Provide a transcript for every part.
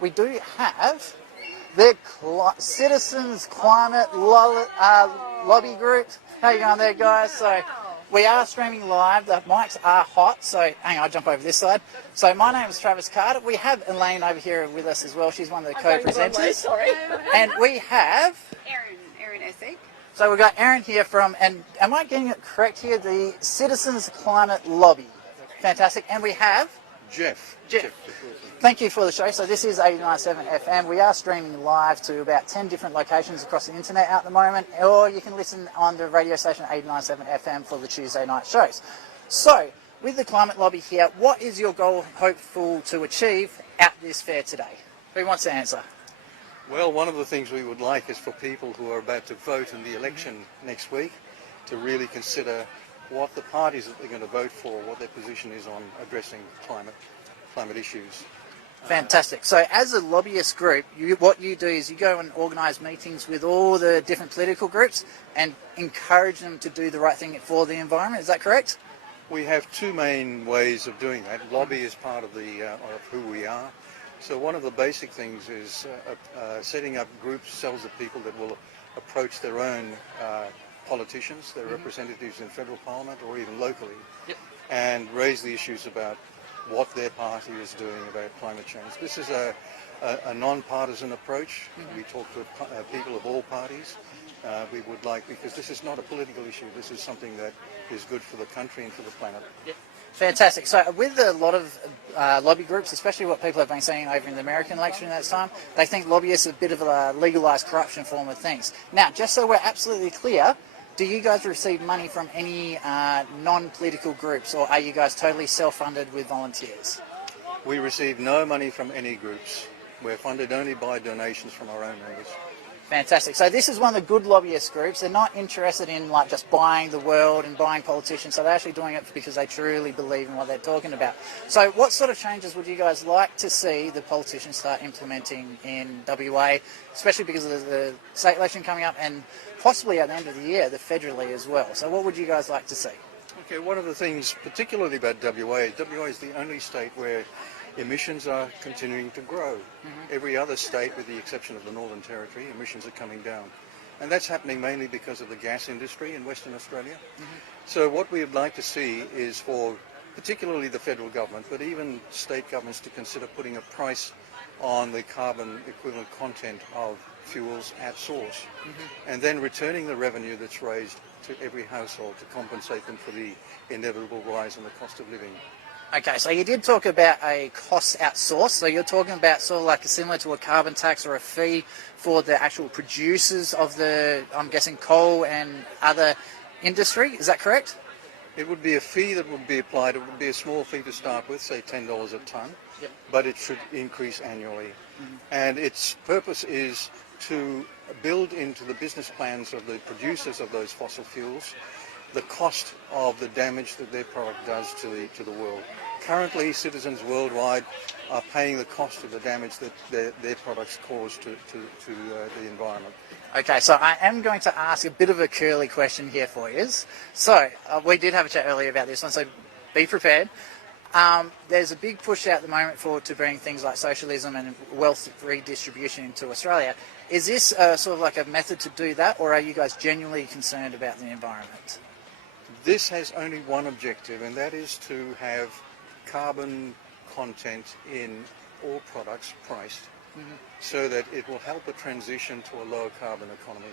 we do have the Citizens Climate Lobby Group. How you going there, guys? So we are streaming live. The mics are hot, so hang on, I'll jump over this side. So my name is Travis Carter. We have Elaine over here with us as well. She's one of the co-presenters. Sorry. And we have Erin Essig. So we've got Aaron here from, and am I getting it correct here, the Citizens Climate Lobby. Fantastic. And we have Jeff. Thank you for the show. So this is 89.7 FM. We are streaming live to about 10 different locations across the internet at the moment, or you can listen on the radio station 89.7 FM for the Tuesday night shows. So with the Climate Lobby here, what is your goal hopeful to achieve at this fair today? Who wants to answer? Well, one of the things we would like is for people who are about to vote in the election next week to really consider what the parties that they're going to vote for, what their position is on addressing climate issues. Fantastic. So as a lobbyist group, what you do is you go and organise meetings with all the different political groups and encourage them to do the right thing for the environment. Is that correct? We have two main ways of doing that. Lobby is part of of who we are. So one of the basic things is setting up groups, cells of people that will approach their own politicians, their representatives in federal parliament or even locally, and raise the issues about what their party is doing about climate change. This is a non-partisan approach. We talk to people of all parties. We would like, because this is not a political issue, this is something that is good for the country and for the planet. Fantastic. So with a lot of lobby groups, especially what people have been saying over in the American election at that time, they think lobbyists are a bit of a legalised corruption form of things. Now, just so we're absolutely clear, do you guys receive money from any non-political groups, or are you guys totally self-funded with volunteers? We receive no money from any groups. We're funded only by donations from our own members. Fantastic. So this is one of the good lobbyist groups. They're not interested in like just buying the world and buying politicians. So they're actually doing it because they truly believe in what they're talking about. So what sort of changes would you guys like to see the politicians start implementing in WA, especially because of the state election coming up and possibly at the end of the year, the federally as well? So what would you guys like to see? Okay, one of the things particularly about WA is the only state where emissions are continuing to grow. Every other state, with the exception of the Northern Territory, emissions are coming down. And that's happening mainly because of the gas industry in Western Australia. So what we would like to see is for particularly the federal government, but even state governments, to consider putting a price on the carbon equivalent content of fuels at source, and then returning the revenue that's raised to every household to compensate them for the inevitable rise in the cost of living. Okay, so you did talk about a cost outsource. So you're talking about sort of like similar to a carbon tax or a fee for the actual producers of the, I'm guessing, coal and other industry. Is that correct? It would be a fee that would be applied. It would be a small fee to start with, say $10 a tonne, but it should increase annually. And its purpose is to build into the business plans of the producers of those fossil fuels the cost of the damage that their product does to the world. Currently, citizens worldwide are paying the cost of the damage that their products cause to the environment. Okay, so I am going to ask a bit of a curly question here for you. So we did have a chat earlier about this one, so be prepared. There's a big push out at the moment to bring things like socialism and wealth redistribution into Australia. Is this sort of like a method to do that, or are you guys genuinely concerned about the environment? This has only one objective, and that is to have carbon content in all products priced so that it will help a transition to a lower carbon economy.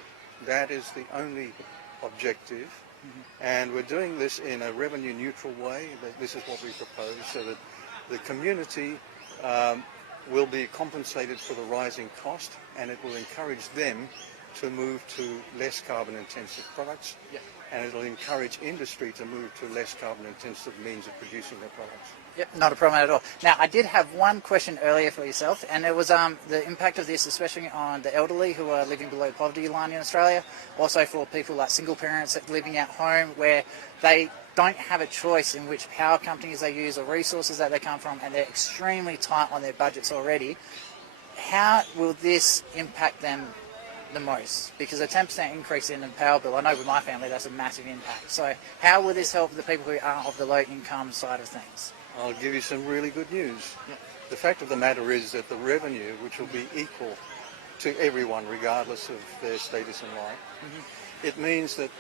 That is the only objective. And we're doing this in a revenue neutral way. This is what we propose, so that the community will be compensated for the rising cost, and it will encourage them to move to less carbon intensive products, and it will encourage industry to move to less carbon intensive means of producing their products. Yep, not a problem at all. Now, I did have one question earlier for yourself, and it was the impact of this, especially on the elderly who are living below the poverty line in Australia, also for people like single parents living at home where they don't have a choice in which power companies they use or resources that they come from, and they're extremely tight on their budgets already. How will this impact them the most? Because a 10% increase in the power bill, I know with my family that's a massive impact. So how will this help the people who are of the low income side of things? I'll give you some really good news. The fact of the matter is that the revenue, which will be equal to everyone regardless of their status in life, it means that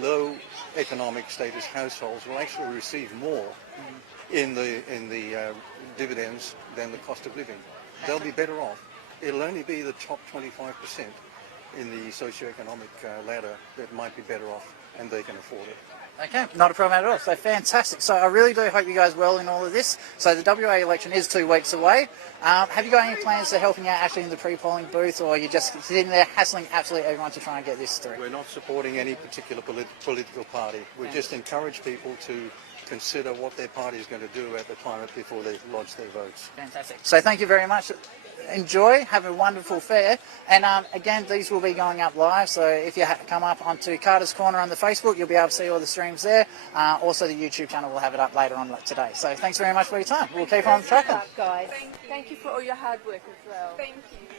low economic status households will actually receive more in the dividends than the cost of living. They'll be better off. It'll only be the top 25% in the socioeconomic ladder that might be better off, and they can afford it. Okay, not a problem at all. So fantastic. So I really do hope you guys well in all of this. So the WA election is 2 weeks away. Have you got any plans to helping out actually in the pre-polling booth, or are you just sitting there hassling absolutely everyone to try and get this through? We're not supporting any particular political party. We just encourage people to consider what their party is going to do at the time before they lodge their votes. Fantastic. So thank you very much. Enjoy, have a wonderful fair, and again, these will be going up live, so if you come up onto Carter's Corner on the Facebook, you'll be able to see all the streams there. Also the YouTube channel will have it up later on today. So thanks very much for your time. We'll keep on tracking. Guys. Thank you for all your hard work as well. Thank you.